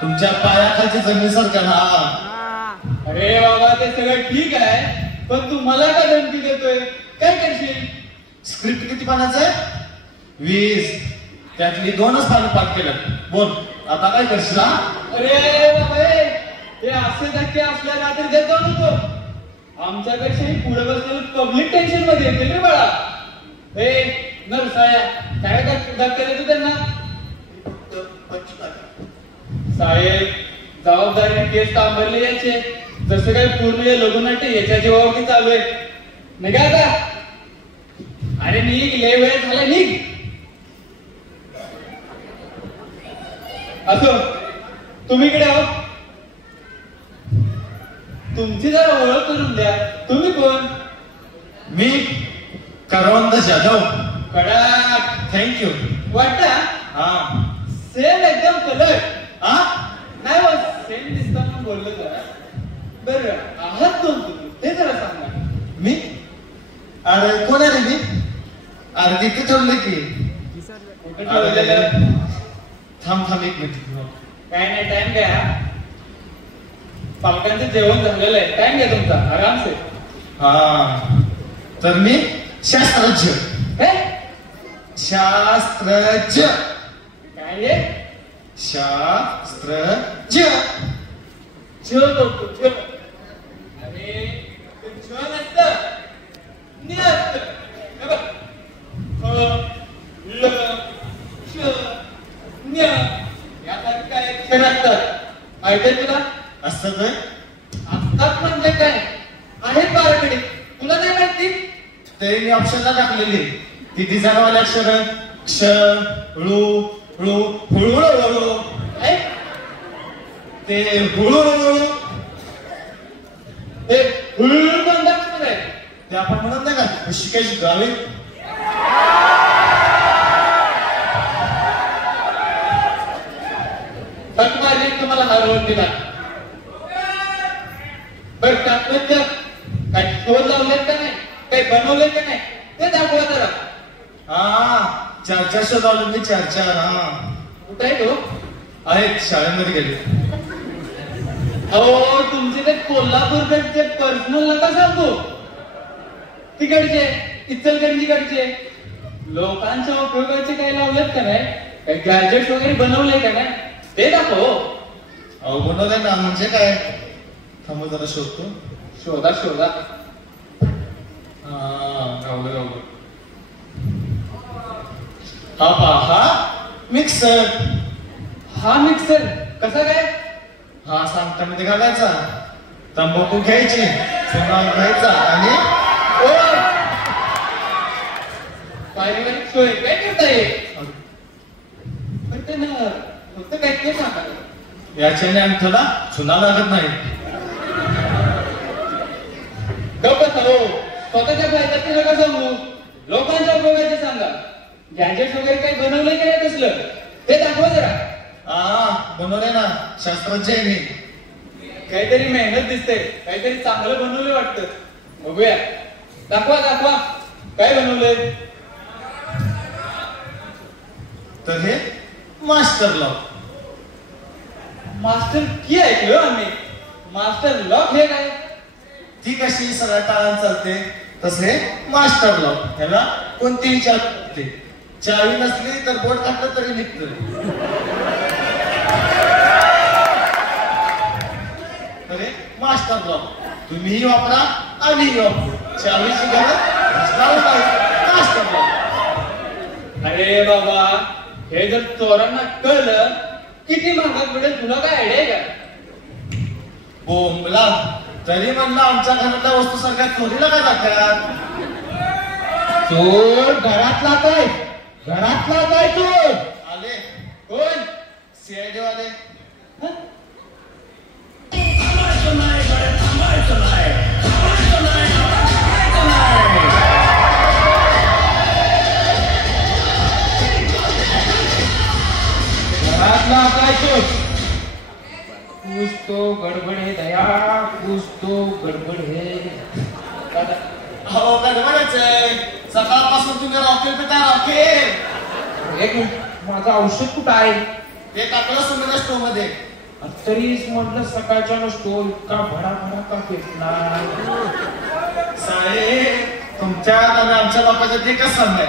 तुमच्या पायाखालची जमीन सरकार. अरे बाबा ते सगळं ठीक आहे, पण तू मला का धमकी देतोय? काय करशील? स्क्रिप्ट किती पानाचं आहे? 20. त्यातली 2च पानं पाठ केलं. बोल आता काय करशील? अरे बाबा हे असे धक्के असल्या रात्री देत जाऊ नको. आमच्यापेक्षाही पुढे बसलेलं पब्लिक टेन्शन मध्ये येते रे बाळा. हे नरसाया काय धक्के देतो त्यांना? साहेब जबाबदारी केस सांभाळले याचे, जसं काय पूर्ण हे लघुनाट्य याच्या जीवावरती चालू आहे. निघा आता. अरे निघ, लय वेळ झाला, निघ. असो तुम्ही इकडे आहो. तुमची जरा ओळख करून द्या. तुम्ही कोण? मी करवंद जाधव. कडक. थँक्यू. वाटतं हा सेम एकदम कलर. हा नाही बस सेम दिसताना बोललं जरा. बरं आहात कोण तुम्ही ते जरा सांगा. मी? अरे कोण आहे रे मी? अरे तिथे ठेवलं की. थांब एक मिनिट. काय नाही, टाइम द्या. पालकांचं जेवण झालेलं आहे, टाइम द्या तुमचा आरामसे. हा तर मी शास्त्रज्ञ. शास्त्रज्ञ काय आहे? शास्त्रज्ञ. अरे नसतं, यासारखं काय क्षण असतात माहिती आहे तुला? असतात असतात म्हणजे काय आहे बाराकडे, तुला नाही माहिती? ते मी ऑप्शनला टाकलेली. ती दिसायला अक्षर क्ष ळू ळू हुळू. ते हुळू हे हुळू कोणता अक्षर आहे? ते आपण म्हणत नाही का ऋषिकेश गावी. मारली तुम्हाला हरवून दिला. बरं टाकलं काय शोध लावलेत का नाही, काही बनवले का नाही ते दाखवा जरा. हा चर्चा शोधावलं मी. चर्चा हा कुठे आहे तो? आहेत शाळेमध्ये गेले. अहो तुमचे ते कोल्हापूरकडचे पर्सनल नका सांगू. तिकडचे इचलकरंजीकडचे लोकांच्या उपयोगाचे काही लावलेत का नाही, काही गॅजेट वगैरे बनवले का नाही ते दाखव. अहो बनवलंय ना. म्हणजे काय? थांब जरा शोधतो. शोधा. हा गावलं. हा पहा मिक्सर. हा मिक्सर कसा काय? हा सांगताना ते घालायचा, तंबाखू घ्यायची, चुना घ्यायचा आणि पारिवारिक सोय काय करता येईल. फक्त काय ते सांगा. याच्याने आणि थोडा चुना लागत नाही. गप्पा हो, स्वतःच्या फायद्याचे नका सांगू, लोकांच्या उपयोगाचे सांगा. गॅजेट वगैरे काही बनवलंय काय कसलं ते दाखवा जरा. हा बनवलंय ना. शास्त्रज्ञ आहे मी. काहीतरी मेहनत दिसते, काहीतरी चांगलं बनवलं वाटतं. बघूया. दाखवा काय बनवलंय? तर हे मास्टर लॉक. मास्टर की ऐकलं आम्ही. मास्टर लॉक हे काय? ती कशी सगळ्या टाळान चालते तसे मास्टर लॉक. ह्याला कोणतीही चावी, चावी नसली तर बोट घातलं तरी निघतं. अरे मास्टर लॉक तुम्हीही वापरा आम्हीही वापरू. चावीची गरज मास्टर लॉक. अरे बाबा, हे जर चोरांना कळलं किती महागात पडेल, तुला काय आयडिया आहे का? बोंबला तरी म्हणलं आमच्या घरातल्या वस्तू सारख्या चोरीला काय जातात? चोर घरातला काय? घरातला काय चोर? आले कोण? सीआयडी वाले. घरातला काय चोर? कुछ तो गडबड है दया, कुछ तो गडबड है. हो गडबडच आहे. सकाळपासून तुम्ही रॉकेल पिता रॉकेल. एक मिनिट, माझं औषध कुठं आहे? ते टाकलं सुमिरा स्टोव मध्ये. तरीच म्हटलं सकाळच्या नसतो इतका भडा भडा का पेटला. साहेब तुमच्या आणि आमच्या बापाच्या एकच सम आहे.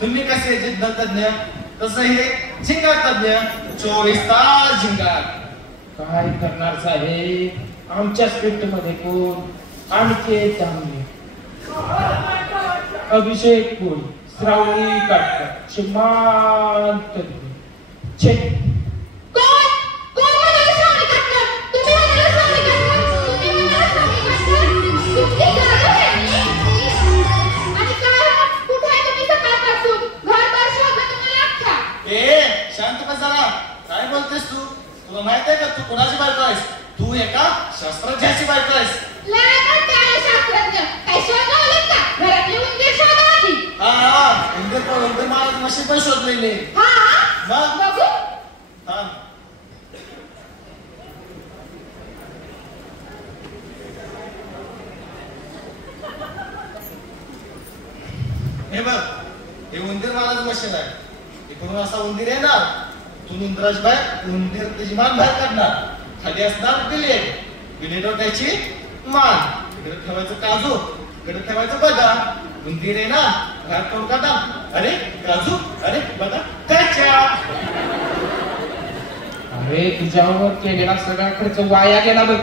तुम्ही कसे जिद्द तज्ञ तसं हे झिंगाट तज्ञ. 24 तास झिंगाट. काय करणार साहेब, आमच्या स्क्रिप्ट मध्ये कोण? आणखी चांगले अभिषेक कोण, श्रावणी काटकर, श्रीमांत छे. शांत बस जरा. काय बोलतेस तू? तुला माहित आहे का तू कोणाची बायको आहेस? तू एका शास्त्रज्ञाची बायको आहेस. उंदीर महाराज मशी पण शोधलेले. हे बघ, हे उंदीर महाराज मशीन आहे. इकडून असा उंदीर येणार, तू उंदराची बाहेर उंदीर त्याची मान बाहेर काढणार. खाली असणार बिलेट, बिलेटवर त्याची मान. इकडे ठेवायचं काजू, इकडे ठेवायचं बदाम. उंदीर येणार, बाहेर करून काढणार. अरे काजू, अरे बदाम, त्याच्या. अरे तुझ्यावर केलेला सगळा खर्च वाया गेला बघ.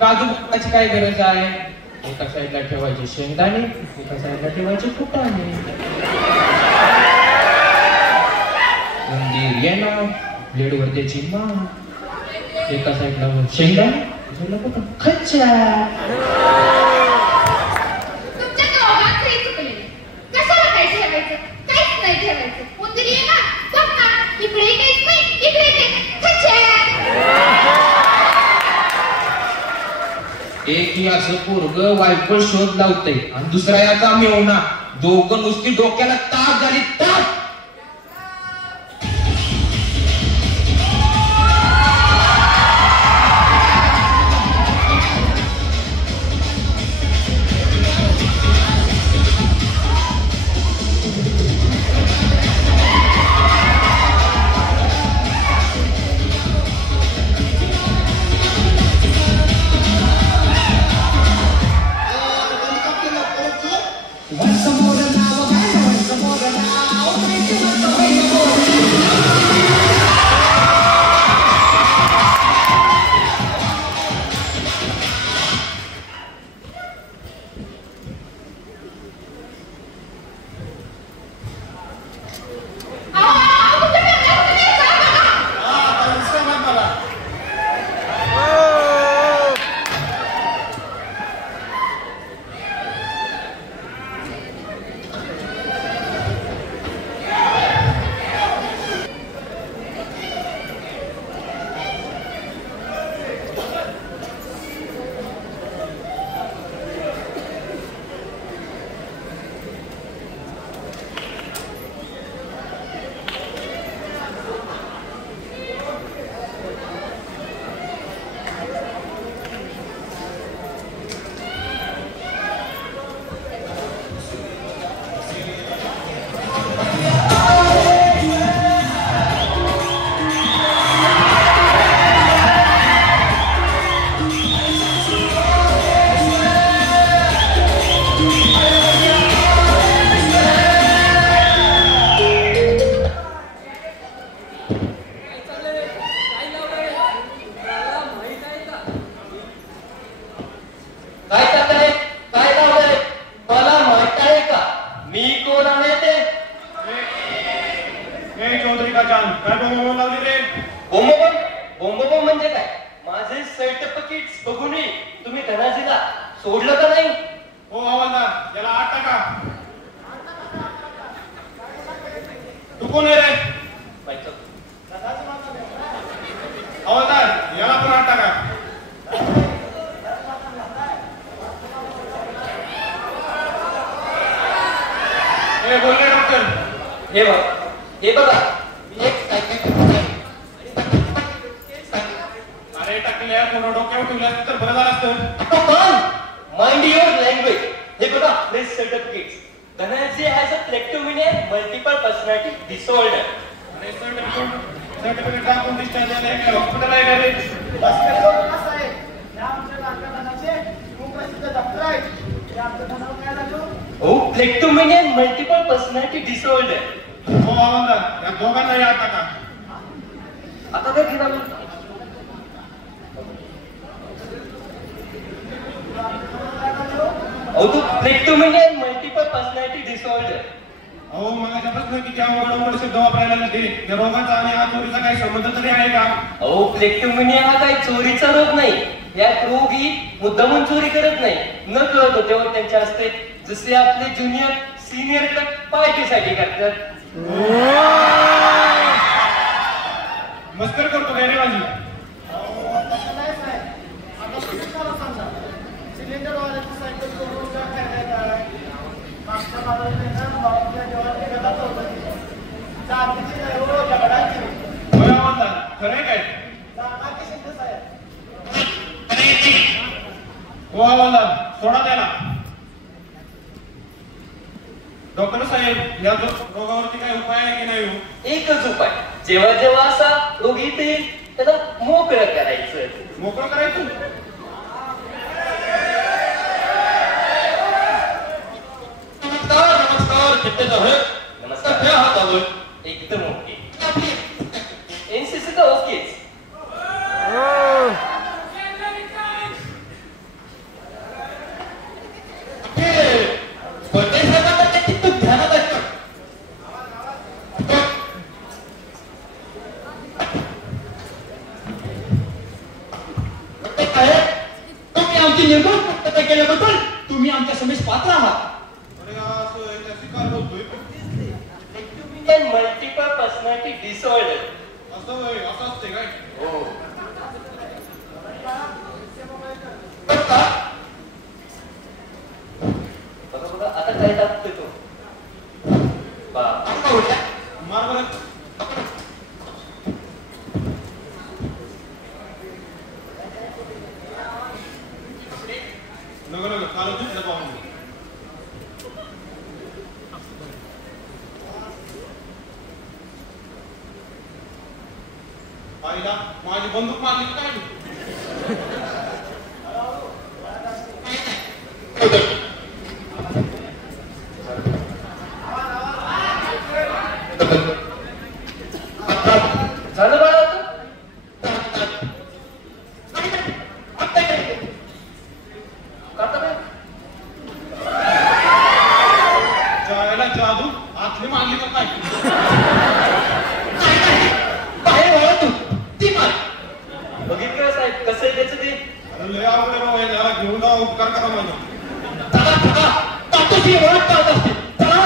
काजू बदामाची काय गरज आहे? एका साईडला ठेवायचे शेंगदाणे, एका साईडला ठेवायचे फुटाणे. उंदीर येणार, ब्लेडवर त्याची मान. एका साईडला शेंगदाणे, दुसरीला फुटाणे. खच्चा. एक ही असं पोरग वायफळ शोध लावतंय आणि दुसरा याचा मेवना. दोघं नुसती डोक्याला ताप झाली, ताप. Once more than now, once more than now. जान काय बोंब लावली रे? बोंबोबम म्हणजे काय? माझे सर्टिफिकेट्स बघूनही तुम्ही धनाजीला सोडलं का नाही? हो हवालदार, याला 8 टाका. तू कोण आहे रे? माहिती हवालदार, याला पण 8 टाका. हे बोलले डॉक्टर. हे बघा मी एक अरे टाकल्या कोणा डोक्यावर ठेवल्या तर बरं झालं असतं. Mind your language. हे बघा press certificates. Dhanaji has a kleptomania multiple personality disorder. अरे सर्टिफिकेट दाखवून डिस्चार्ज झाले काय हॉस्पिटल आहे का रे? बस काय करू नका साहेब. या आमच्या कारखान्याचे प्रसिद्ध डॉक्टर आहेत. ते आमच्या धनावर काय झालं? हो क्लेप्टोमेनिया मल्टिपल पर्सनॅलिटी डिसऑर्डर. हो हवालदार, या दोघांनाही 8 टाका. आता काय घेणार? अहो तू क्लेप्टोमेनिया मल्टिपल पर्सनॅलिटी डिसऑर्डर. अहो मगाच्यापासून किती अवघड शब्द वापरायला लागते. या रोगाचा आणि या चोरीचा काही संबंध तरी आहे का? अहो क्लेप्टोमेनिया हा काही चोरीचा रोग नाही. यात रोग ही मुद्दामून चोरी करत नाही, न कळत होत्यावर त्यांच्या असते. जसे आपले ज्युनियर सिनियर पार्टीसाठी करतात. मस्कर करतो काय रे माझी? तसं नाही साहेब. आता तुम्ही मला सांगा. सिलेंडरवाल्याची सायकल करून काय फायदा आहे? मागच्या बाजूला भावाच्या जेव्हा गदाच होतं. जातीची नाही हो, झगडाची. होय हवालदार, खरं आहे काय? जागाची सिद्ध साहेब. हो हवालदार, सोडा त्याला. डॉक्टर साहेब, या रोगावरती काही उपाय आहे की नाही हो? एकच उपाय. जेव्हा जेव्हा असा रोग येईल त्याला मोकळं करायचं. मोकळं करायचं? नमस्कार कितने जो है? नमस्कार. क्या हाथ आलो? एकदम ओके. एनसीसी तर ओकेच. बर्थडे साहेबांना त्याची खूप ध्यानात असतं. तुम्ही आमची निर्मळ पूर्तता केल्याबद्दल तुम्ही आमच्या समेस पात्र आहात. अरे असं आहे, त्याची काय बोलतोय? Multiple personality disorder. असं होय, असं असते काय? हो. बघा बघा आता काय टाकतोय तो. मार बरं. नको नको, काल दुसरं पाहून घे. आईला माझी बंदूक मारली काय? झालं बाळा आता? आता काय? जायला जादू आतली मारली का काय? बाहेर वळा तू ती मार. बघितलं साहेब कसं आहे त्याचं ते? अरे लय आवड आहे बाबा, याला घेऊन जाऊ, उपकार करा माझा. चला तातोशी ओळख पाहत असते. चला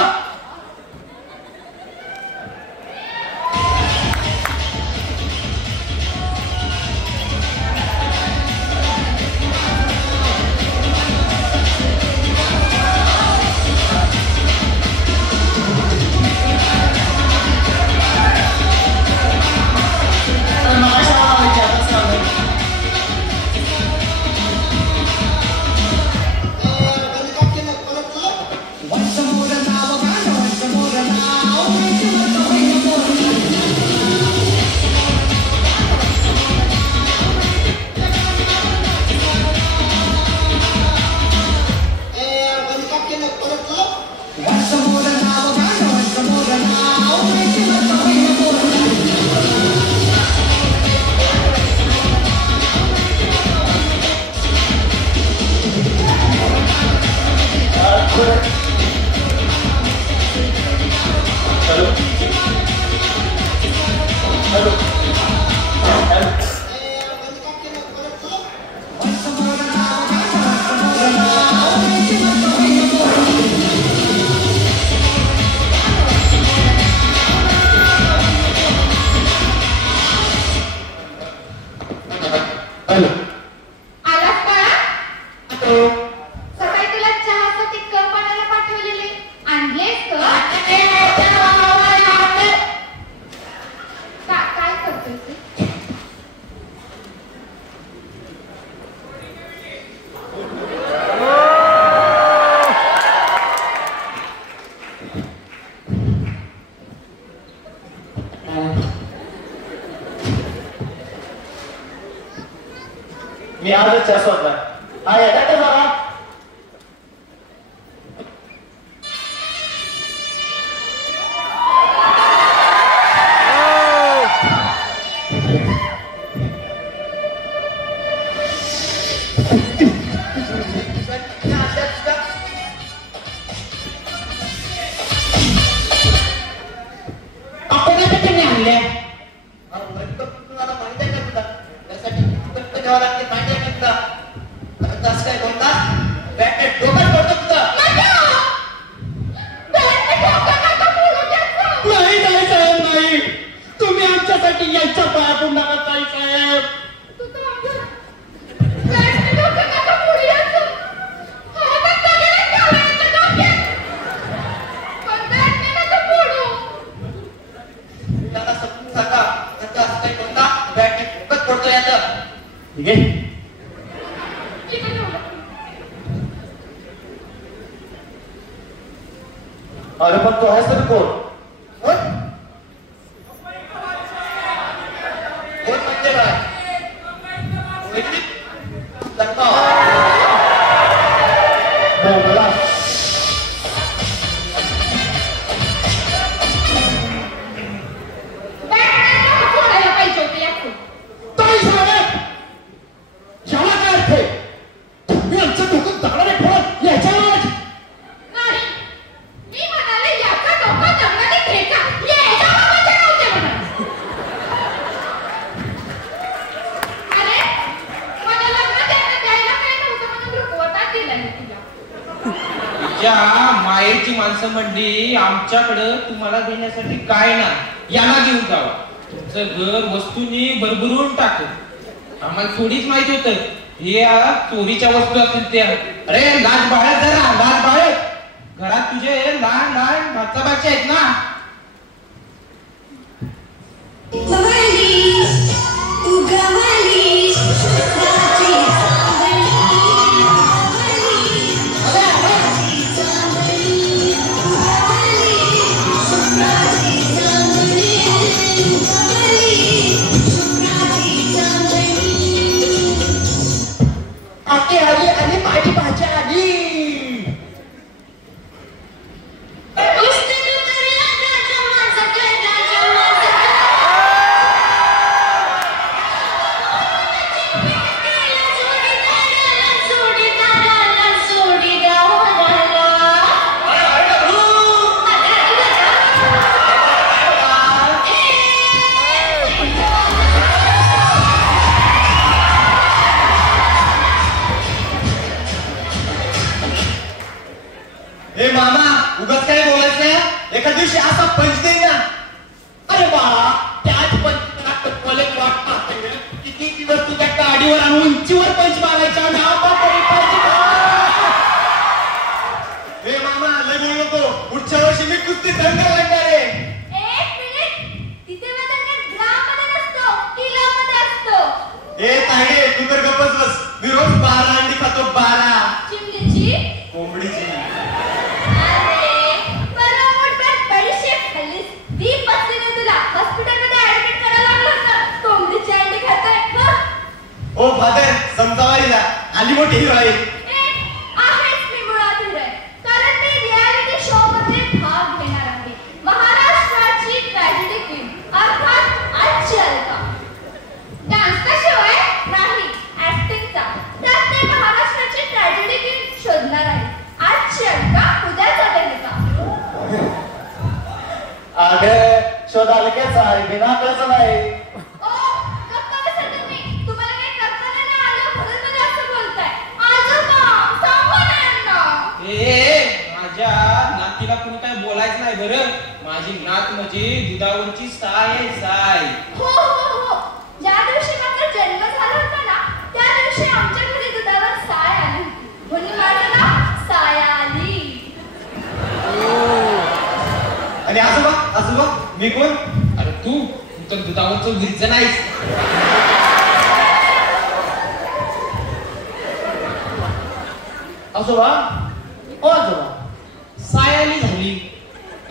मी आजच चहा सोडला. हा येता का जरा? यांच्या पाया पुंडाला ताई साहेब. अरे पण तो आहेस तरी कोण? म्हणजे काय? बोला. ताई साहेब याला काय अर्थ आहे? तुम्ही आमचं डोकं दगडाने फोड याच्यावर या मायेची माणसं म्हणली आमच्याकडं तुम्हाला देण्यासाठी काय ना यांना घेऊन जावं. तुमचं घर वस्तूंनी भरभरून टाकू. आम्हाला थोडीच माहित होतं हे चोरीच्या वस्तू असतील त्या. अरे लाज बाळत जरा लाज बाळत. घरात तुझे लहान लहान भाचा बाचे आहेत ना. आणि माझी भाजी आली. हे मामा उगाच काय बोलायचं? एका दिवशी असा पंच दे ना. अरे बाळा त्याच पंचनात वाटतात किती दिवस तुझ्या गाडीवर आणि उंचीवर पंच मारायचा नाव. हे मामा लय बोलू नको. पुढच्या वर्षी मी कुस्ती दंड लागणार आहे. ए तायडे तू तर गप्पच बस. मी रोज 12 अंडी खातो. 12 कोंबडीची. ओ फादर समजावायला आली मोठी हिरोईन. अगं शोधाल केच आहे बिना कळच नाही. माझ्या नातीला कोणी काय बोलायचं नाही बरं. माझी नात म्हणजे दुधावरची साय साय. हो ज्या दिवशी माझा जन्म झाला होता ना त्या दिवशी आमच्या घरी दुधावर साय आली म्हणून माझं नाव सायाली. आणि आजोबा मी कोण? अरे तू तर दुधावरचं विरच नाहीस. आजोबा ओ आजोबा सायाली झाली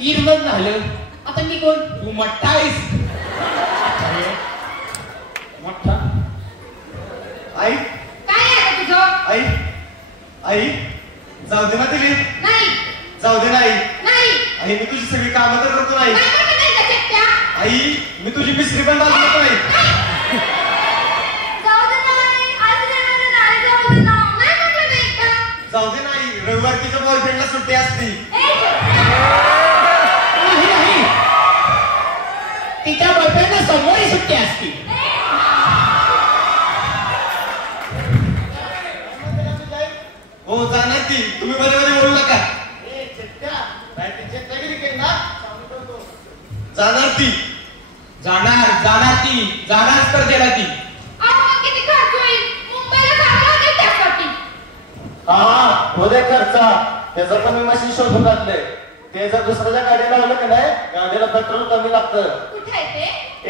इरमत झालं आता मी कोण? तू मठ्ठा आहेस. मोठा आई आई आई जाऊ दे ना तिला. नाही जाऊ दे नाही. नाही आई मी तुझी सगळी कामं तर करतो नाही. नाही म्हटलं नाही का चट्ट्या? आई मी तुझी मिस्त्री पण बाजू नाही. जाऊ दे नाही. आज रविवार आहे, जाऊ दे ना. नाही म्हटलं नाही का? जाऊ दे नाही. रविवार तिच्या बॉयफ्रेंडला सुट्टी असती. ए, नाही नाही तिच्या बॉयफ्रेंडला सोमवारी सुट्टी असती. हो जाणार ती. तुम्ही मध्ये मध्ये बोलू नका. ए चट्ट्या नाही ती चट्ट्यागिरी केली ना सांगू करतो. जाणार ती. जाणार ती जाणार स्पर्धेला ती. अहो, मग किती खर्च होईल? मुंबईला जावं लागेल त्यासाठी. हा हो दे खर्चा. त्याचं पण मी मशीन शोधून घातलंय. ते जर दुसऱ्याच्या गाडीला लावलं की नाही गाडीला पेट्रोल कमी लागतं. कुठे आहे ते?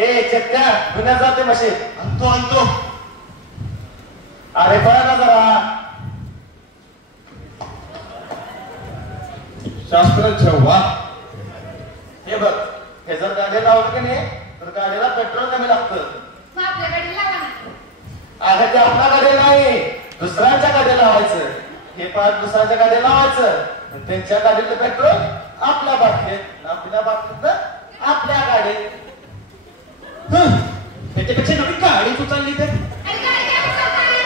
ए चक्क्या पुण्यात जाते मशीन. आणतो अरे बघा ना जरा. शास्त्रज्ञ वा. हे बघ हे जर गाडी लावलं की नाही तर गाडीला पेट्रोल कमी लागतं. मग आपल्या गाडीला लावा ना. अरे ते आपल्या गाडी नाही दुसऱ्यांच्या गाडी लावायचं. हे पाच दुसऱ्यांच्या गाडी लावायचं आणि त्यांच्या गाडीतलं पेट्रोल आपल्या बाटलीत आपल्या बाटलीत आपल्या गाडीत. त्याच्यापेक्षा नवीन गाडी तू चालली तर आणि गाडी काय चालत आहे?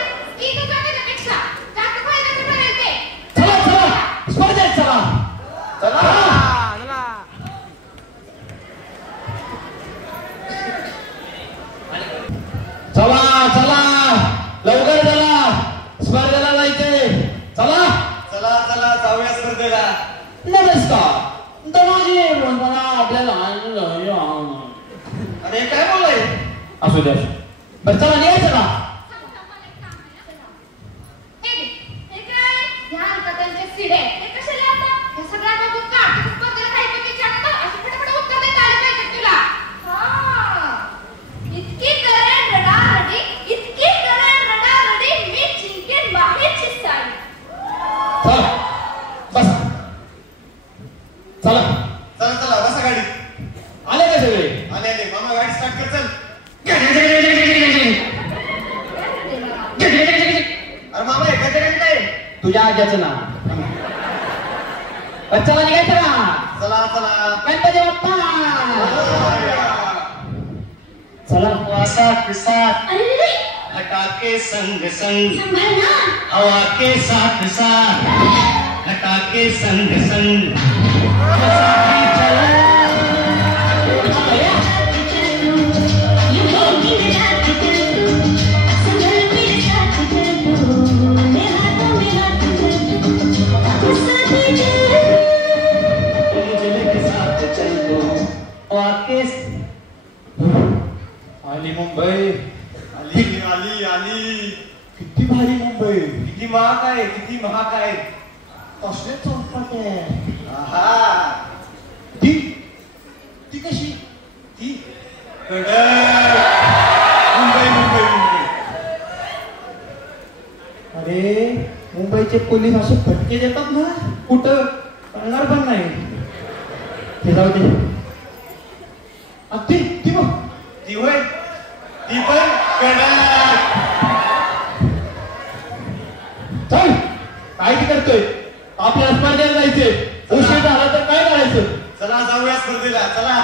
इथं जाण्यापेक्षा जास्त फायद्याचं ठरेल ते. चला चला स्पर्धेत चला. चला. चला चला लवकर चला स्पर्धेला जायचंय. चला चला चला जाऊया स्पर्धेला. नमस्कार दमाजी आपल्याला अरे काय बोलाय. असू द्या बरं चला निघायचं का. हे घे. हे काय? ह्या अंकातांचे सिडे. हे कशाला आता? हे सगळ्या बघून काढ. तू स्पर्धेला काही पण विचारलं अशी फटाफट उत्तर देता आली पाहिजे तुला. हा. इतकी करेन रडारडी, इतकी करेन रडारडी, मी जिंकेन माहेरची साडी. चला बस चला चला चला बसा गाडी. आले का सगळे. आले आले मामा गाडी स्टार्ट कर चल. अरे मामा एखाद्या गाडी नाही. तुझ्या आज्याचं नाव बच्चाला निघायचं ना. चला चला. गणपती बाप्पा चला. साथ साथ अरे हटाके संग संग संभाल ना. हवा के साथ साथ हटाके संग संग. आली मुंबई. आली आली आली. किती भारी मुंबई. किती महाग आहे किती महाग आहे. कसले चौकात आहे. आहा ती ती कशी. ती कडक. मुंबई मुंबई मुंबई. अरे मुंबईचे पोलीस असे फटके देतात ना कुठं कळणार पण नाही. ते जाऊ दे. ती बघ. ती होय ती पण कडक. चल काय ती करतोय. आपल्या स्पर्धेला जायचे. उशीर झाला तर काय करायचं. चला जाऊया स्पर्धेला चला.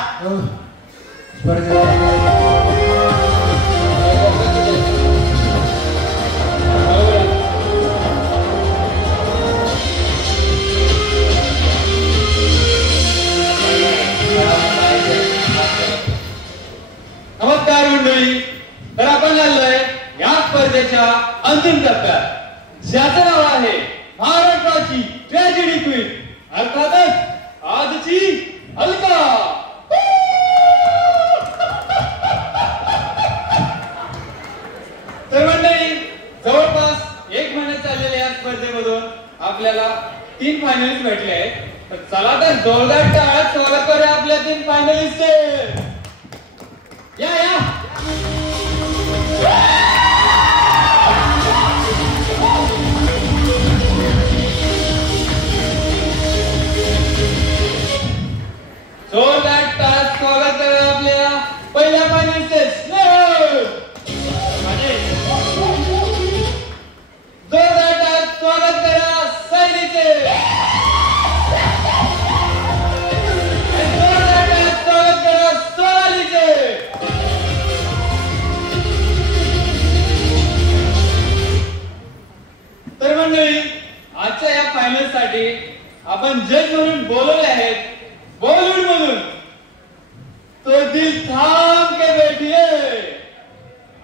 नमस्कार मंडळी. तर आपण आलोय या स्पर्धेच्या अंतिम टप्प्यात ज्याचं नाव आहे महाराष्ट्राची ट्रॅजेडी क्वीन अर्थातच आजची अलका. तर मंडळी जवळपास 1 महिन्यात चाललेल्या या स्पर्धेमधून आपल्याला 3 फायनलिस्ट भेटले आहेत. तर चला तर जोरदार टाळ्यात स्वागत करूया आपल्या 3 फायनलिस्टचे. या या. जोरदार टाळ्यात स्वागत करूया आपल्या पहिल्या फायनलिस्टचे. जोरदार तो दिल थाम के बैठिए,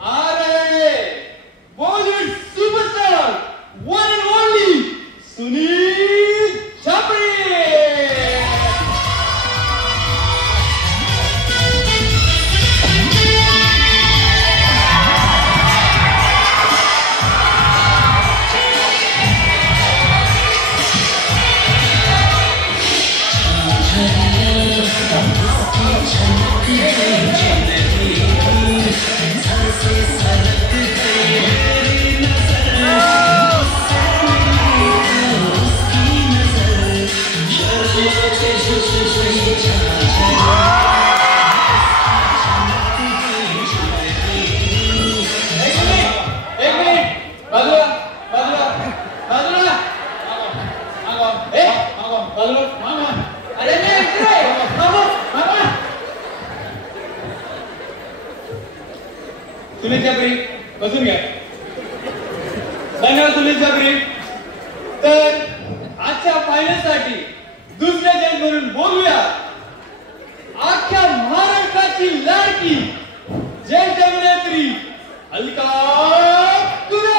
आ रहे Bollywood superstar one end only Sunil छपरी। सुनील छपरी बसून घ्या. धन्यवाद सुनील छपरी. तर आजच्या फायनल साठी दुसऱ्या जज म्हणून बोलूया अख्ख्या महाराष्ट्राची लाडकी ज्येष्ठ अभिनेत्री अलका कुरे.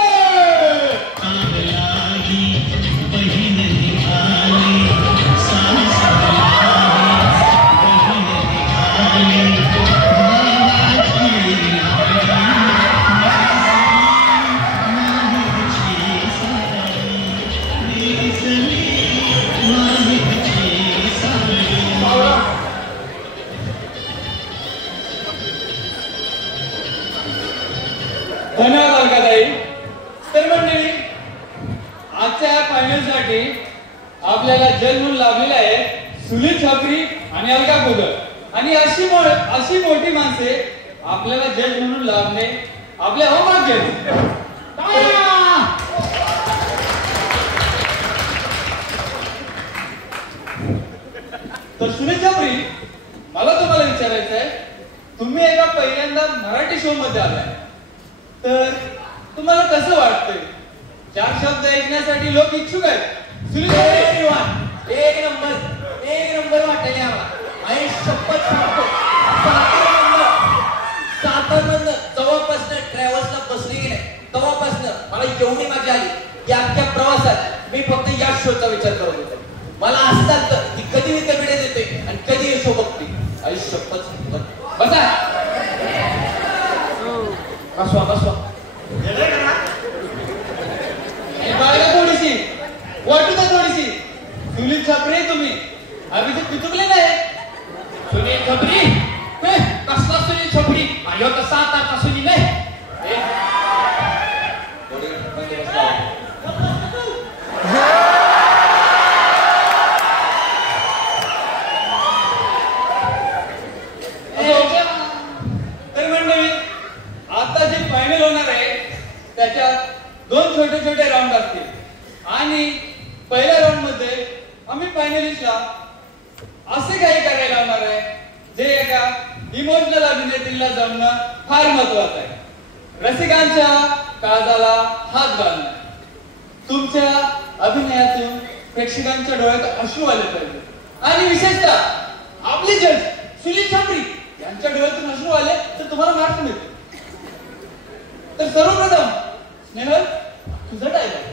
धन्यवाद अलकाताई. तर मंडळी आजच्या या फायनल साठी आपल्याला जज म्हणून लाभलेले आहे सुनील छपरी आणि अलका कुदर. आणि अशी मोठी माणसे आपल्याला जज म्हणून लाभणे आपले अभाग्य. तर सुनील छपरी मला तुम्हाला विचारायचं आहे, तुम्ही एका पहिल्यांदा मराठी शो मध्ये आलाय, तर तुम्हाला कसं वाटतंय? 4 शब्द ऐकण्यासाठी लोक इच्छुक आहेत. सुनील एक नंबर वाटेल आम्हाला. आणि शपथ सांगतो, सातारमधनं जवळपासनं ट्रॅव्हल्सला बसली की नाही, तेव्हापासनं मला एवढी मजा आली की अख्ख्या प्रवासात मी फक्त या शोचा विचार करत होतो. मला असं चालतं की कधी विद्यापीठात येते आणि कधी हे शो बघते. आई शपथ सांगतो. बसा बसवा. बाळगा थोडीशी वाटू द्या थोडीशी. सुनील छपरी तुम्ही अभिजित पिचुकले नाही. सुनील छपरी कसला सुनील छपरी? अयो तसा आता सुनील नाही. तर मंडळी आता जे फायनल होणार आहे त्याच्यात 2 छोटे राऊंड असतील. आणि पहिल्या राऊंड मध्ये आम्ही फायनलिस्टला असे काही करायला लावणार आहे जे एका इमोशनल अभिनेत्रीला जमणं फार महत्वाचं आहे. रसिकांच्या काळजाला हात घालणं. तुमच्या अभिनयातून प्रेक्षकांच्या डोळ्यात अश्रू आले पाहिजे. आणि विशेषतः आपले जज सुनील छपरी यांच्या डोळ्यातून अश्रू आले तर तुम्हाला मार्क मिळतो. तर सर्वप्रथम स्नेहल तुझं डायलॉग.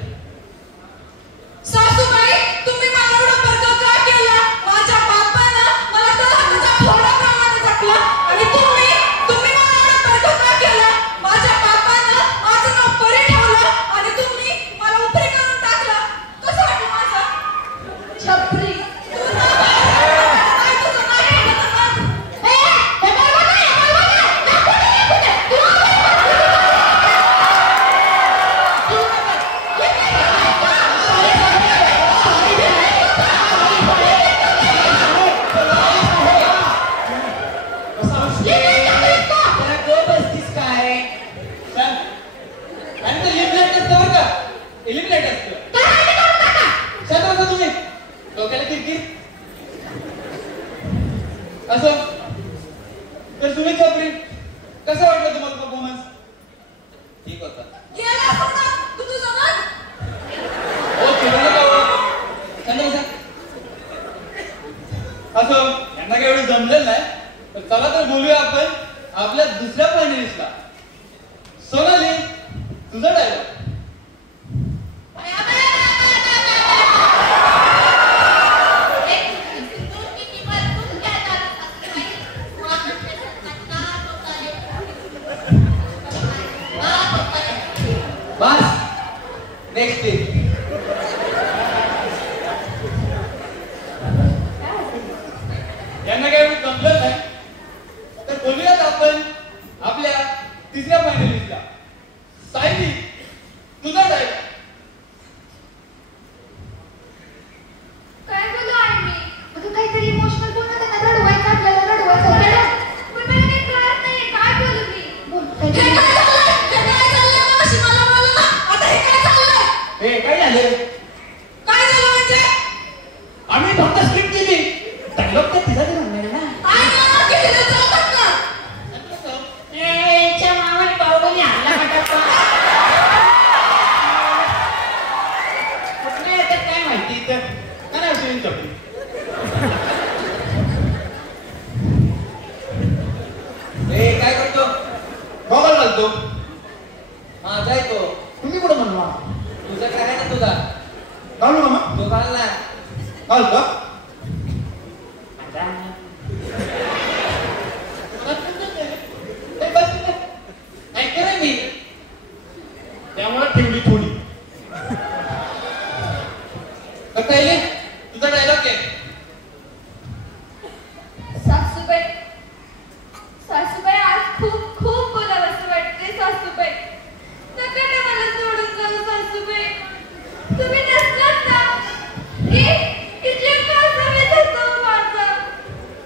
सासूबाई, तुम्ही मला एवढा फरक का केला? माझ्या बापानं मला तर हाताच्या फोडाप्रमाणे जपलं आणि तुम्ही मला एवढा फरक का केला? माझ्या बापानं माझं नाव परी ठेवलं आणि तुम्ही मला उपरी करून टाकलं. कसं वाटलं माझं? छपरी एलिमिनेट असतं. शांत तुम्ही डोक्याला किरकिर असं. तर सुनील छपरी कसं वाटलं तुम्हाला परफॉर्मन्स? ठीक होता. असं यांना काही एवढं जमलेलं नाही. तर चला तर बोलूया आपण आपल्या दुसऱ्या फायनलिस्टला. सोनाली, तुझा डायलॉग. बस नेक्स्ट डे. यांना काही जमलं नाही तर बोलूयात आपण आपल्या तिसऱ्या फायनलिस्टला. सायली, तुझा डायलॉग. काय बोलू आहे मी? अगं काहीतरी इमोशनल बोल ना, त्यांना रडवायचं, आपल्याला रडवायचं. पण मला काही कळत नाहीये, काय बोलू मी? बोल, काहीतरी. हे काय झालं? काय झालं म्हणजे? आम्ही फक्त स्क्रिप्ट दिली, डायलॉग तर तिचा दिला नाही ना. आई मला केलेलं चालतात ना. यांच्या मामाने बाहुबली आणला का? कुठल्या येतात काय माहिती तर नाही असेल चपली. हे काय करतो? गॉगल घालतो. माझा आहे तो. तुम्ही कुठं म्हणवा? तुझा काय आहे ना तुझा? घालू मामा. तो घाल ना. घालतो. ऐकलं मी त्यामुळे ठेवली थोडी. पहिले तुझा डायलॉग आहे. सासूबाई, सासूबाई आज खूप खूप बोलावंसं वाटते. सासूबाई नका ना मला सोडून जाऊ. सासूबाई तुम्ही नसलात ना की जीव कासावीस होतो माझा.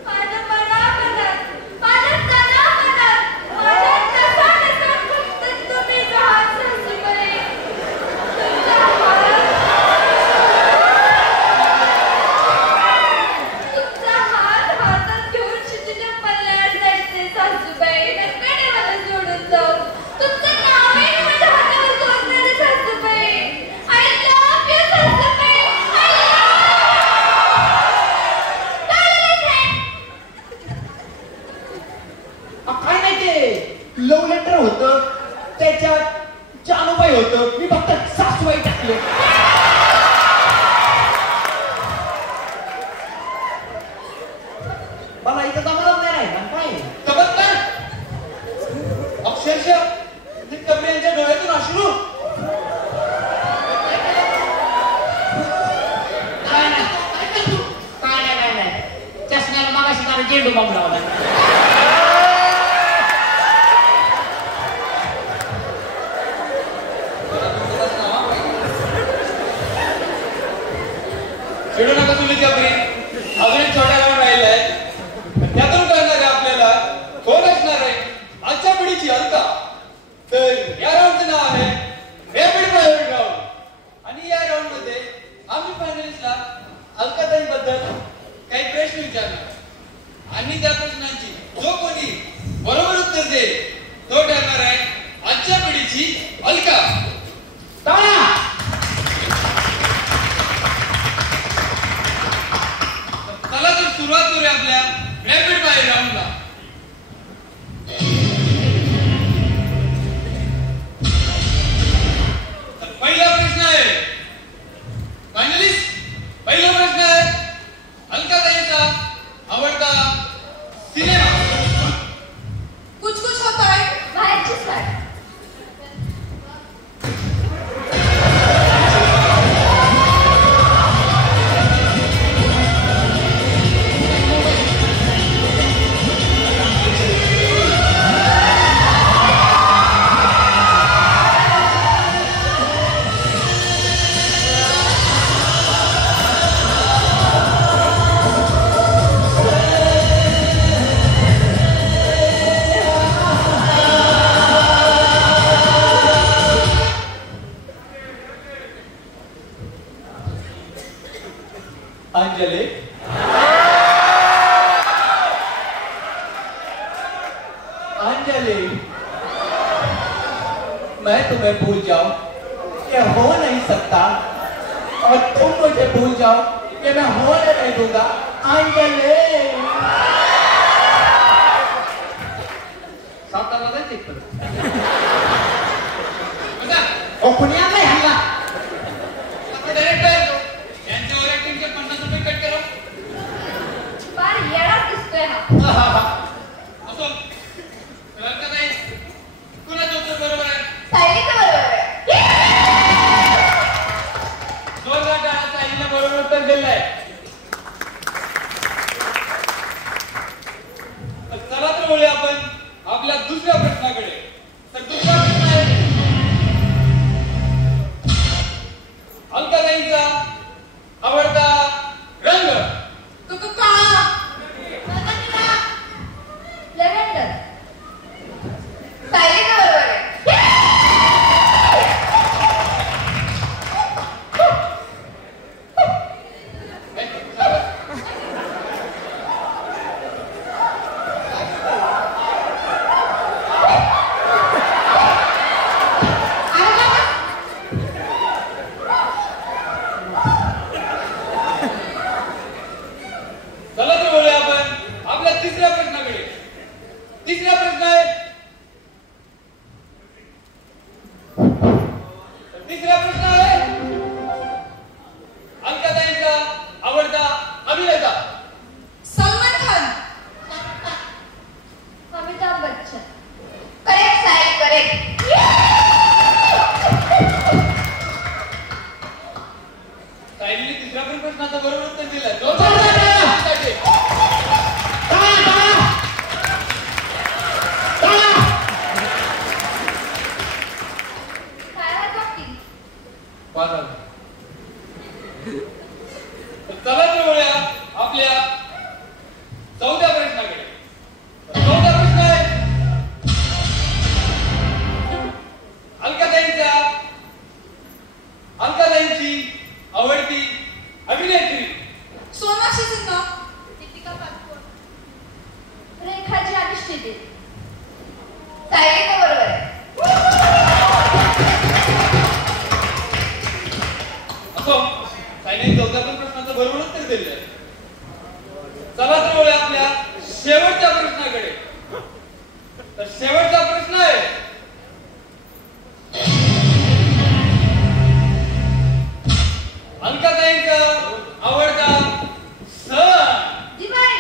माझ्या मनामनात, माझ्या तनामनात, माझ्या नसानसात फक्त तुम्हीच आहात. सासूबाई तुमचा हात हातात घेऊन शिटीच्या पल्ल्यावर जायचे. सासूबाई नका ना मला सोडून जाऊ. तुमचं नाव आहे माझ्या हातावर कोरलेलं. सासूबाई आय लव्ह यू. सासूबाई आय काय नाही ते लव्ह लेटर होतं, त्याच्यात जानूबाई होतं, मी फक्त सासूबाई टाकले. मला इथं जमणार नाही राहिला काय. जमत नाही. अक्षरशः कबीर यांच्या डोळ्यातून अश्रू. काय नाही चष्म्याला मागाशी मला चेंडू बॉम्ब लावला. चिडू नका तुम्ही कबीर. अजून एक छोट्या गावात राहिलाय. त्यातून कळणार आहे आपल्याला कोण असणार आहे आजच्या पिढीची अलका. तर या राऊंडचं नाव आहे रॅपिड फायर राऊंड. आणि या राऊंड मध्ये आम्ही फायनलिस्टला अलकाताईबद्दल काही प्रश्न विचारणार आणि त्या प्रश्नांची जो कोणी बरोबर उत्तर देईल तो ठरणार आहे आजच्या पिढीची अलका. टाळ्या. चला तर सुरुवात करूया आपल्या रॅपिड फायर राऊंडला. तर पहिला प्रश्न आहे फायनलिस्ट. पहिला प्रश्न आहे अलकाताईंचा आवडता सिनेमा. कुछ कुछ होता है. बाहेरची स्लाईड. अंजलि, अंजलि, मैं तुम्हें भूल जाऊं ये हो नहीं सकता और तुम मुझे भूल जाओ ये मैं होने नहीं दूंगा. अंजलि. तिथं. कुणी आणलाय ह्याला? डायरेक्टर यांच्यावर ऍक्टिंगचे 50 रुपये कट करा. फार येडाच दिसतोय हा. असो का नाही कुणाचं उत्तर बरोबर आहे? सायलीचं बरोबर आहे. जोरदार टाळ्या. सायलीनं बरोबर उत्तर दिलं आहे. चला तर वळूया आपण आपल्या दुसऱ्या प्रश्नाकडे. तर दुसरा प्रश्न आहे अलकाताईंचा आवडता रंग. लेव्हेंडर. सायलीचं बरोबर आहे. चला तर वळूया आपण आपल्या तिसऱ्या प्रश्नाकडे. तिसरा प्रश्न आहे तिसरा प्रश्न आहे अलकाताईंचा आवडता अभिनेता. सलमान खान. अमिताभ बच्चन. Correct Sayali, correct. सायलीने तिसऱ्या पण प्रश्नाचं बरोबर उत्तर दिलं. काय वाटते? चला तर वळूया आपल्या चौथ्या प्रश्नाकडे. चौथा प्रश्न आहे अलकाताईंची आवडती अभिनेत्री. सोनाक्षी सिन्हा. दीपिका पादुकोण. रेखाची अधिष्ठिते. सायलीचं बरोबर आहे. असो सायलीने चौथ्या पण प्रश्नाचं बरोबर उत्तर दिलं आहे. चला तर वळूया आपल्या शेवटच्या प्रश्नाकडे. तर शेवटचा प्रश्न आहे अलकाताईंचा आवडता सण. दिवाळी.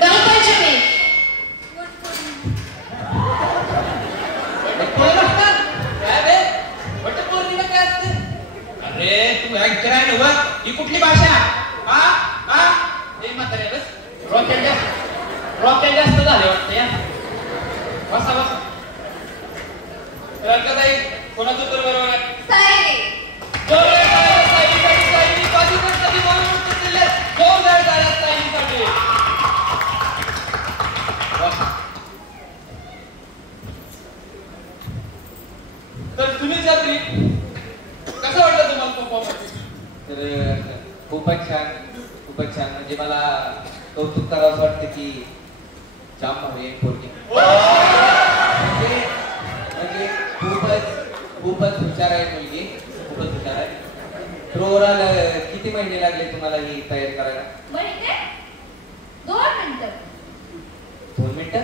रंगपंचमी. काय रे वटपौर्णिमा काय असते? अरे तू ऐकत आहे ना ही कुठली भाषा? हा हा हे म्हातारे बस. रॉकेल जास्त झाले वाटतं या. बसा बसा. तर अलकाताई कोणाचं उत्तर बरोबर आहे? सायली. जोरदार टाळ्या सायलीसाठी. सायली बाजूकडसाठी बरोबर उत्तर दिले. जोरदार टाळ्या सायलीसाठी. तर सुनील छत्री कसं वाटलं तुम्हाला परफॉर्मन्स? तर खूपच छान, खूपच छान. म्हणजे मला कौतुक करावं वाटतं की जाम हवी एक पोरगी. म्हणजे म्हणजे खूपच हुशार आहे मुलगी. खूपच हुशार आहे. तर ओव्हरऑल किती महिने लागले तुम्हाला ही तयारी करायला? महिने 2 मिनिटं. 2 मिनिटं?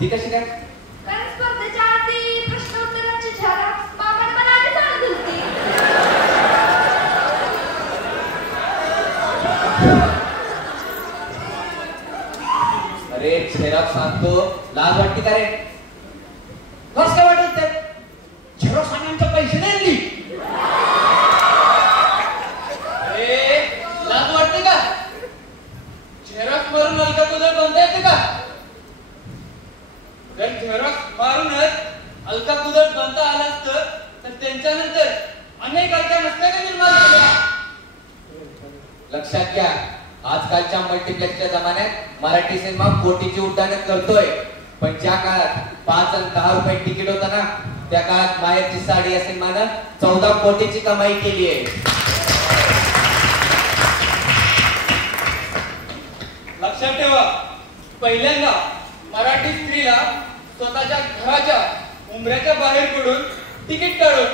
ती कशी काय? कारण स्पर्धेच्या आधी प्रश्नोत्तराची झलक बाबाने मला आधी सांगत होती. अरे झेरॉक्स सांगतो, लाज वाटते का रे? कसं काय वाटत त्यात? झेरॉक्स आणायचे पैसे नाही दिली. अरे लाज वाटते का? झेरॉक्स मारून अलका कुदळ बनता येते का? जर झेरॉक्स मारूनच अलका कुदळ बनता आला असतं तर त्यांच्यानंतर अनेक अलका नसत्या का निर्माण झाल्या? लक्षात घ्या, आजकालच्या मल्टिप्लेक्सच्या जमान्यात मराठी सिनेमा कोटीची उड्डाणं करतोय. पण ज्या काळात 5 आणि 10 रुपये तिकीट होतं ना, त्या काळात माहेरची साडी या सिनेमानं 14 कोटीची कमाई केली आहे. लक्षात ठेवा, पहिल्यांदा मराठी स्त्रीला स्वतःच्या घराच्या उंबऱ्याच्या बाहेर पडून तिकीट काढून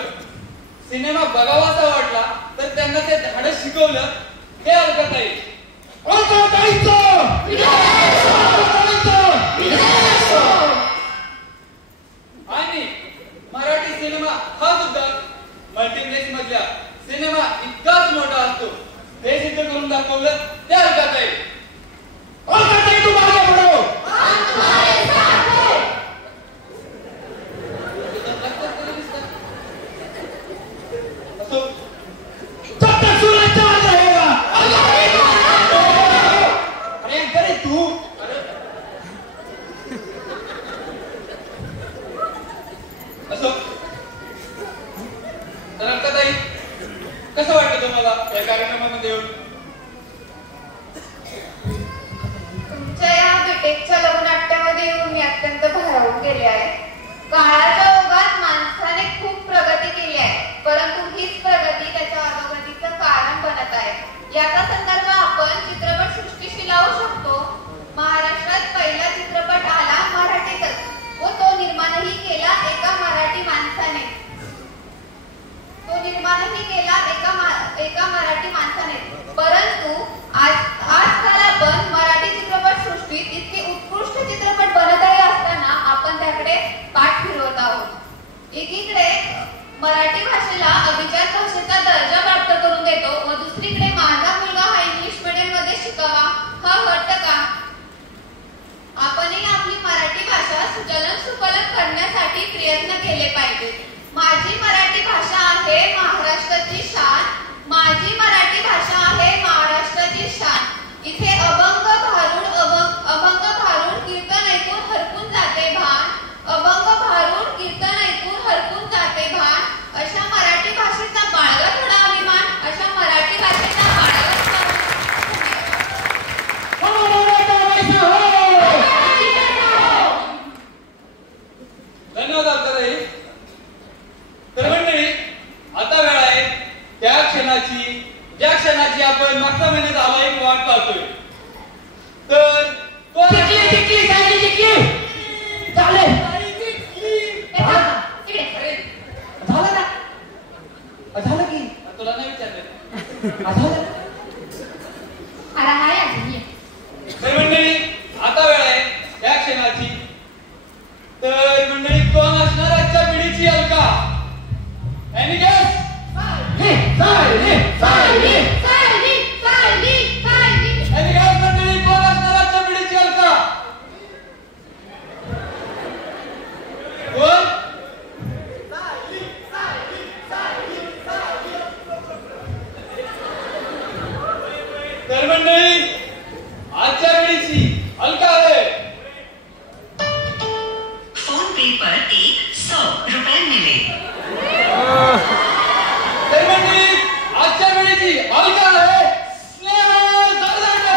सिनेमा बघावासा वाटला तर त्यांना ते धाडस शिकवलं ते अलकाताई. जिंकली सायली जिंकली चालेल झालं ना झालं की तुला नाही विचारलं झालं अरे हाय अजून ये. तर मंडळी आता वेळ आहे या क्षणाची. तर मंडळी कोण असणार आजच्या पिढीची Alka? Any guess? Sayali, Sayali, Sayali. Any guess मंडळी कोण असणार आजच्या पिढीची अलका? कोण? तर मंडळी आजच्या वेळीची अलका आहे. फोन पे पर 100 रुपए मिले. तर मंडळी आजच्या वेळीची अलका आहे स्नेहा जगदाळे.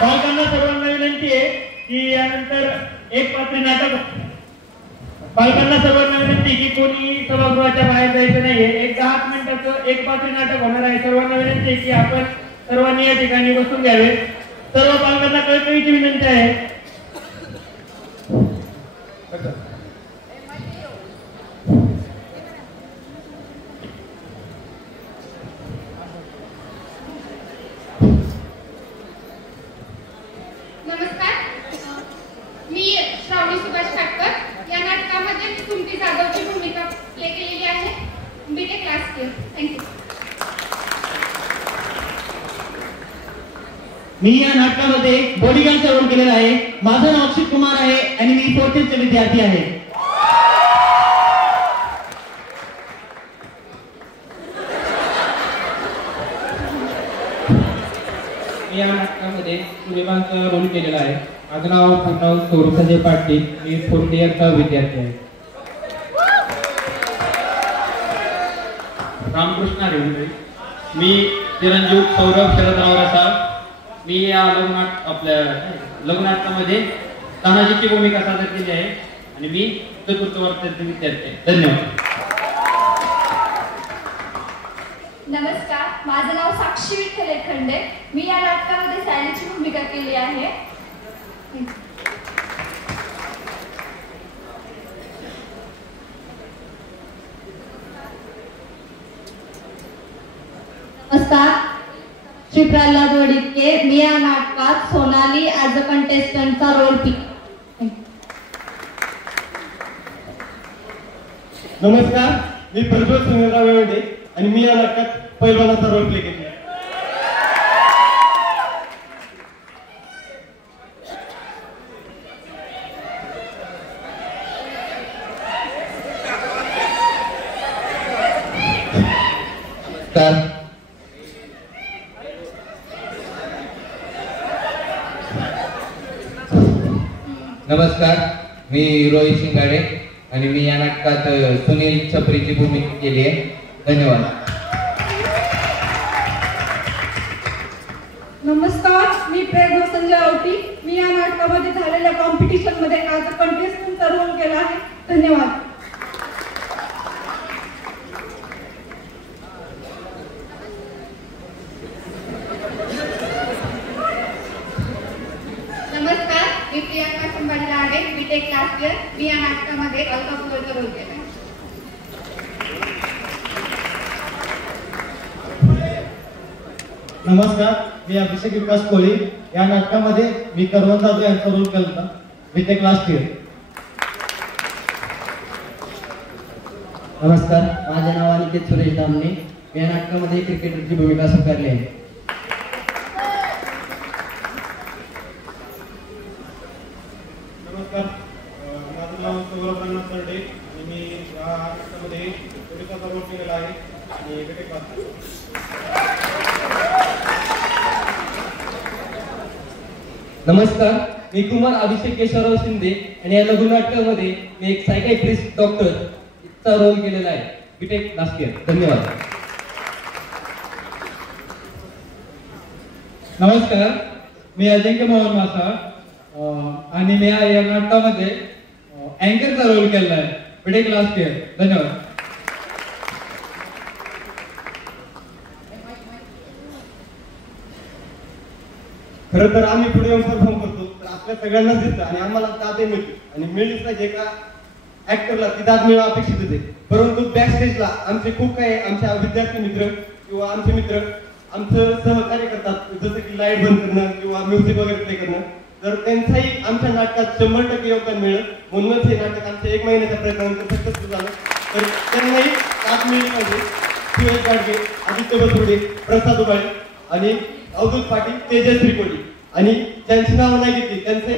पालकांना सर्वांना विनंती आहे की यानंतर एक पात्री नाटक. पालकांना सर्वांना विनंती की कोणी सभागृहाच्या बाहेर जायचं नाहीये. एक 10 मिनिटाचं एक पात्री नाटक होणार आहे. सर्वांना विनंती आहे की आपण सर्वांनी या ठिकाणी बसून घ्यावे. सर्व पालकांना कळकळीची विनंती आहे. नमस्कार, मी श्रावणी सुभाष खाटकर. या नाटकामध्ये मी कुंती जाधवची भूमिका प्ले केलेली आहे. B Tech class care. थँक्यू. मी या नाटकामध्ये बॉडीगार्डचा रोल केलेला आहे. माझं नाव अक्षित कुमार आहे आणि मी 4th चे विद्यार्थी आहे. मी या नाटकामध्ये सूर्यकांतचा रोल केलेला आहे. माझं नाव पूर्ण सौरभ संजय पाटील. मी 4th इयरचा विद्यार्थी आहे. रामकृष्ण रेवंडे. मी चिरंजीव सौरभ शरदराव रसाळ. मी या लघुनाटकामध्ये तानाजीची भूमिका सादर केली आहे आणि मी 4th वर्षाचे विद्यार्थी आहे. धन्यवाद. नमस्कार, माझं नाव साक्षी विठ्ठल खंडे. मी या नाटकामध्ये सायलीची भूमिका केली आहे. नमस्कार, श्री प्रल्हाद वडिके. मी या नाटकात सोनाली ॲज अ कंटेस्टंटचा रोल नमस्कार, मी प्रज्वल सुनीलराव वेवडे आणि मी या नाटकात पैलवानाचा रोल प्ले केला. नमस्कार, मी रोहित शिंगाडे आणि मी या नाटकात सुनील छपरीची भूमिका केली आहे. धन्यवाद. नमस्कार, मी प्रेरणा संजय आवटी. मी या नाटकामध्ये झालेल्या कॉम्पिटिशन मध्ये आज कंटेस्टंटचा रोल केला आहे. धन्यवाद. नमस्कार, मी प्रियांका संभाजी लाडे, बीटेक लास्ट इयर. मी या नाटकामध्ये अलका फुलरचा रोल केला. नमस्कार, मी अभिषेक विकास कोळी. या नाटकामध्ये मी करवंद जाधव यांचा रोल केला होता. B Tech last year. नमस्कार, माझे नाव अनिकेत सुरेश दामणे. मी या नाटकामध्ये क्रिकेटरची भूमिका स्वीकारली आहे. नमस्कार, माझं नाव सौरभ रंगनाथ तरडे आणि मी या नाटकामध्ये पोलिसाचा रोल केलेला आहे आणि बीटेक लास्ट इयर. नमस्कार, मी कुमार अभिषेक केशवराव शिंदे आणि या लघु नाटकामध्ये मी एक सायकॅट्रिस्ट डॉक्टरचा रोल केलेला आहे. B Tech last year. धन्यवाद. नमस्कार, मी अजिंक्य मोहन मासा आणि मी या नाटकामध्ये अँकरचा रोल केला आहे. B Tech last year. धन्यवाद. खरं तर आम्ही पुढे येऊन परफॉर्म करतो तर आपल्या सगळ्यांनाच दिसतं आणि आम्हाला दाद मिळते आणि मिळलीच पाहिजे एका ऍक्टरला ती दाद मिळणं अपेक्षित होते. परंतु बॅक स्टेजला आमचे खूप काही आमच्या विद्यार्थी मित्र किंवा आमचे मित्र आमचं सहकार्य करतात, जसं की लाईट बंद करणं किंवा म्युझिक वगैरे प्ले करणं. तर त्यांचाही आमच्या नाटकात 100% योगदान मिळेल. म्हणूनच हे नाटक आमच्या 1 महिन्याच्या प्रयत्नानंतर सक्सेसफुल झालं. तर त्यांनाही दाद मिळली पाहिजे. सुरेश गाडगे, आदित्य बसवडे, प्रसाद उबाळे आणि अवधूत पाटील, तेजश्री कोळी आणि ज्यांची नावं नाही घेतली त्यांचे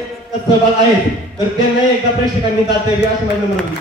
सहभाग आहेत. तर त्यांनाही एकदा प्रेक्षकांनी दाद द्यावी अशी माझी नम्र विनंती.